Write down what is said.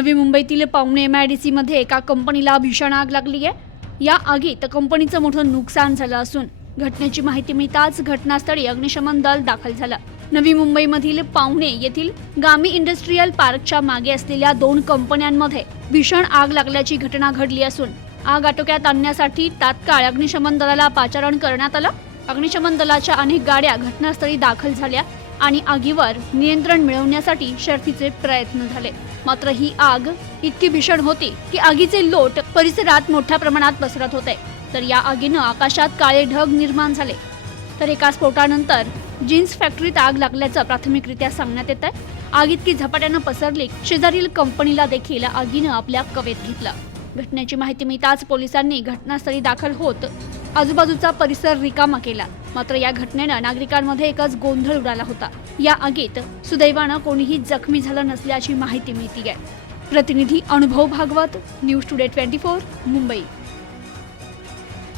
नवी मुंबईतील पावणे एम आय डी सीमध्ये एका कंपनीला भीषण आग लागली आहे. या आगीत कंपनीचं मोठं नुकसान झालं असून घटनेची माहिती मिळताच घटनास्थळी अग्निशमन दल दाखल झालं. नवी मुंबईमधील पावणे येथील गामी इंडस्ट्रीयल पार्कच्या मागे असलेल्या दोन कंपन्यांमध्ये भीषण आग लागल्याची घटना घडली असून आग आटोक्यात आणण्यासाठी तात्काळ अग्निशमन दलाला पाचारण करण्यात आलं. अग्निशमन दलाच्या अनेक गाड्या घटनास्थळी दाखल झाल्या. आणि आगीवर नियंत्रण मिळवण्यासाठी शर्थीचे प्रयत्न झाले. मात्र ही आग इतकी भीषण होती की आगीचे लोट परिसरात मोठ्या प्रमाणात पसरत होते. तर या आगीनं आकाशात काळे ढग निर्माण झाले. तर एका स्फोटानंतर जीन्स फॅक्टरीत आग लागल्याचं प्राथमिकरित्या सांगण्यात येत आहे आग इतकी झपाट्यानं पसरली शेजारील कंपनीला देखील आगीनं आपल्या कवेत घेतलं. घटनेची माहिती मिळताच पोलिसांनी घटनास्थळी दाखल होत आजूबाजूचा परिसर रिकामा केला. मात्र या घटनेनं नागरिकांमध्ये एकच गोंधळ उडाला होता. या आगीत सुदैवानं कोणीही जखमी झालं नसल्याची माहिती मिळते प्रतिनिधी Anubhav Bhagwat news today twenty four Mumbai.